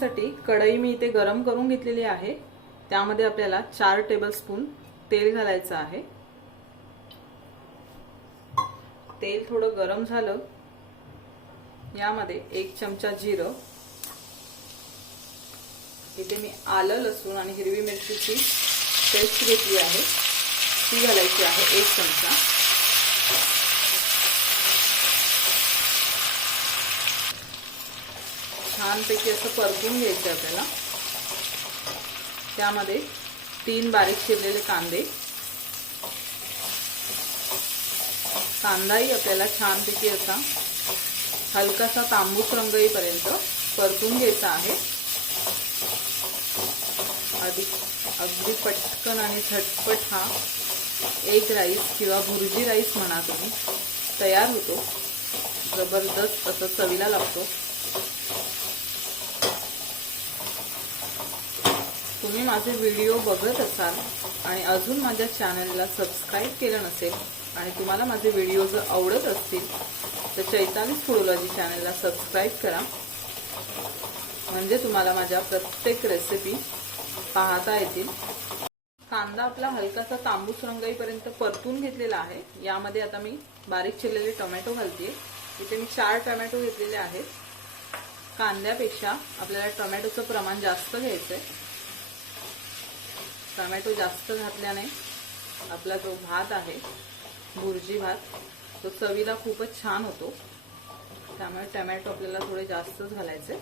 करण्यासाठी कढई मी इथे गरम करून घेतलेली आहे। त्यामध्ये आपल्याला 4 टेबलस्पून तेल घालायचं आहे। तेल थोडं गरम झालं, यामध्ये 1 चमचा जिरं, इथे मी आलं लसूण आणि हिरवी मिरचीची पेस्ट घेतली आहे, ती घालायची आहे 1 चमचा। छानपैकी असं परतून घ्यायचं आपल्याला। त्यामध्ये 3 बारीक चिरलेले कांदे, कांदाही आपल्याला छानपैकी असा हलकासा तांबूस रंग येईपर्यंत परतून घ्यायचा आहे। अगदी पटकन आणि झटपट हा एग राईस किंवा भुर्जी राईस म्हणा तुम्ही, तयार होतो। जबरदस्त असं चवीला लागतो। तुम्ही माझे व्हिडिओ बघत असाल आणि अजून माझ्या चॅनलला सबस्क्राइब केलं नसेल आणि तुम्हाला माझे व्हिडिओ जर आवडत असतील तर चैताली फूडोलॉजी चॅनलला सबस्क्राइब करा, म्हणजे तुम्हाला माझ्या प्रत्येक रेसिपी पाहता येतील। कांदा आपला हलकासा तांबूस रंग येईपर्यंत परतून घेतलेला आहे। यामध्ये आता मी बारीक चिरलेले टोमॅटो घालते। इथे मी 4 टोमॅटो घेतलेले आहेत। कांद्यापेक्षा आपल्याला टोमॅटोचं प्रमाण जास्त घ्यायचंय। टोमॅटो जास्त घातल्याने आपला जो भात आहे, भुर्जी भात, तो चवीला खूपच छान होतो। त्यामुळे टोमॅटो आपल्याला थोडे जास्तच घालायचे।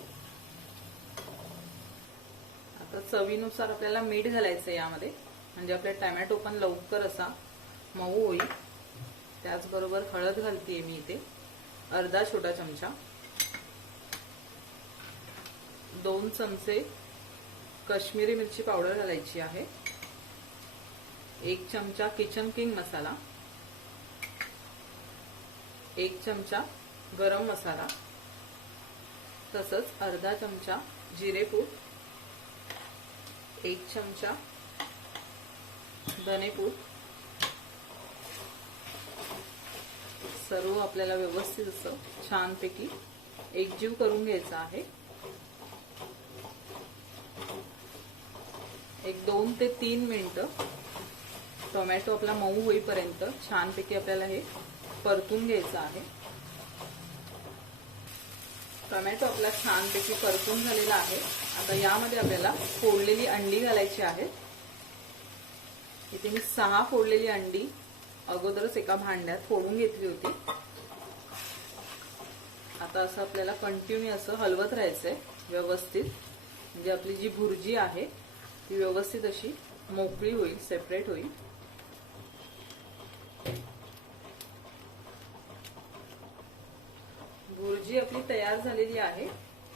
आता चवीनुसार आपल्याला मीठ घालायचं यामध्ये, म्हणजे आपला टोमॅटो पण लवकर असा मऊ होईल। त्याचबरोबर हळद घालतेय मी इथे अर्धा छोटा चमचा, 2 चमचे काश्मीरी मिरची पावडर घालायची आहे, 1 चमचा किचन किंग मसाला, 1 चमचा गरम मसाला, तसंच अर्धा चमचा जिरेपूड, 1 चमचा धनेपूड। सर्व आपल्याला व्यवस्थित असं छानपैकी एकजीव करून घ्यायचं आहे। एक 2 ते 3 मिनिटं टोमॅटो आपला मऊ होईपर्यंत छानपैकी आपल्याला हे परतून घ्यायचं आहे। टोमॅटो आपला छानपैकी परतून झालेला आहे। आता यामध्ये आपल्याला फोडलेली अंडी घालायची आहे। इथे मी 6 फोडलेली अंडी अगोदरच एका भांड्यात फोडून घेतली होती। आता असं आपल्याला कंटिन्यू असं हलवत राहायचंय व्यवस्थित, म्हणजे आपली जी भुर्जी आहे ती व्यवस्थित अशी मोकळी होईल, सेपरेट होईल। भुर्जी आपली तयार झालेली आहे।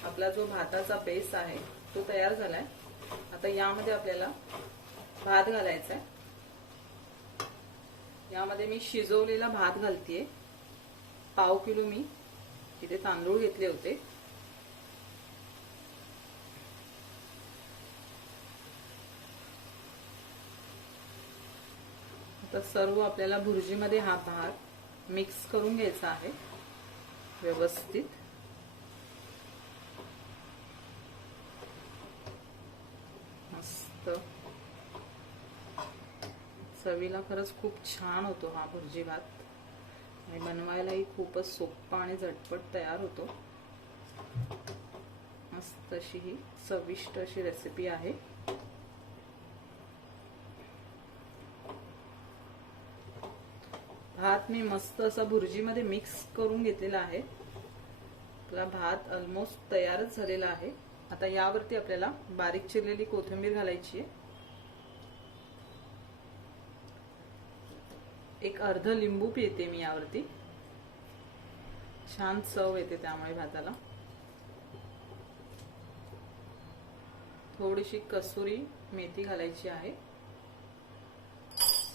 आपला जो भाताचा पेस्ट आहे तो तयार झालाय। आता यामध्ये आपल्याला भात घालायचा आहे। यामध्ये मी शिजवलेला भात घालतेय। पाव किलो मी इथे तांदूळ घेतले होते। आता सर्व आपल्याला भुर्जीमध्ये हा भात मिक्स करून घ्यायचा आहे व्यवस्थित। मस्त चवीला खरंच खूप छान होतो हा भुर्जी भात, आणि बनवायलाही खूपच सोपा आणि झटपट तयार होतो। मस्त अशी ही चविष्ट अशी रेसिपी आहे। भात मी मस्त असा भुर्जीमध्ये मिक्स करून घेतलेला आहे। आपला भात ऑलमोस्ट तयारच झालेला आहे। आता यावरती आपल्याला बारीक चिरलेली कोथिंबीर घालायची आहे। एक अर्ध लिंबू पिळते मी यावरती, छान चव येते त्यामुळे भाताला। थोडीशी कसुरी मेथी घालायची आहे।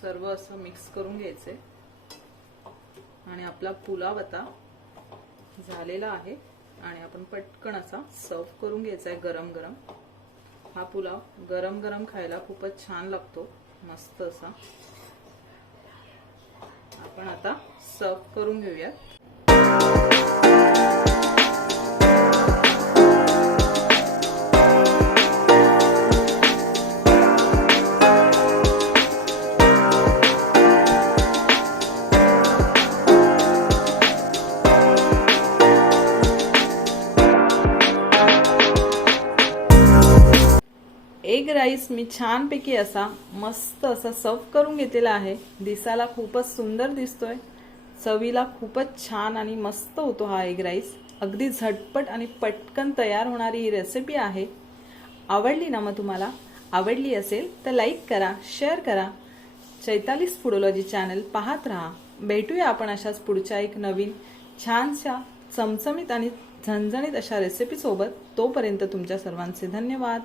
सर्व असं मिक्स करून घ्यायचे आणि आपला पुलाव आता झालेला आहे आणि आपण पटकन असा सर्व करून घ्यायचा आहे गरम गरम। हा पुलाव गरम गरम खायला खूपच छान लागतो, मस्त असा। आपण आता सर्व करून घेऊया। राईस मी छानपैकी असा मस्त असा सर्व करून घेतलेला आहे। दिसायला खूपच सुंदर दिसतोय, चवीला खूपच छान आणि मस्त होतो हा एग राईस। अगदी झटपट आणि पटकन तयार होणारी ही रेसिपी आहे। आवडली ना? मग तुम्हाला आवडली असेल तर लाईक करा, शेअर करा, चैतालीस फूडोलॉजी चॅनल पाहत राहा। भेटूया आपण अशाच पुढच्या एक नवीन छानशा चमचमीत आणि झणझणीत अशा रेसिपी सोबत। तोपर्यंत तुमच्या सर्वांचे धन्यवाद।